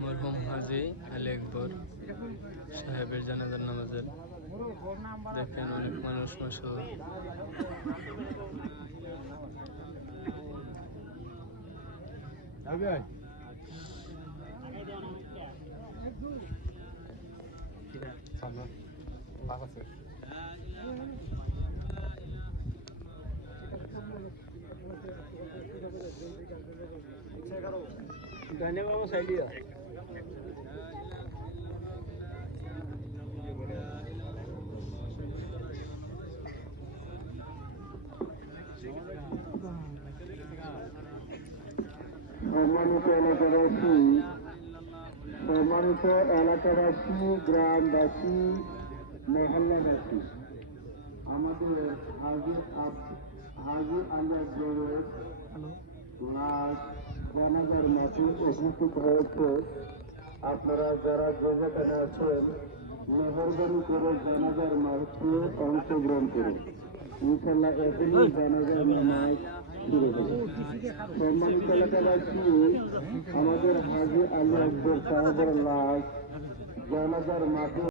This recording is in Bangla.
মরহুম হাজী আলী আকবর সাহেবের জানাজার নামাজের দেখেন অনেক মানুষ মাশাআল্লাহ। धन्यवाद साइलिया সম্মানিত এলাকাবাসী, গ্রামবাসী, মহল্লাবাসী, আমাদের হাজী আলী আকবরের লাশ জানাজার মাঠে উপস্থিত হয়েছে। আপনারা যারা যে যেখানে আছেন মেহরবানি করে জানাজার মাঠে অংশগ্রহণ করুন। ইনশাল্লাহ এখনই জানাজার নামাজ শুরু হবে। সম্মানিত এলাকাবাসী, আমাদের হাজী আলী আকবর সাহেবের লাশ জানাজার মাঠে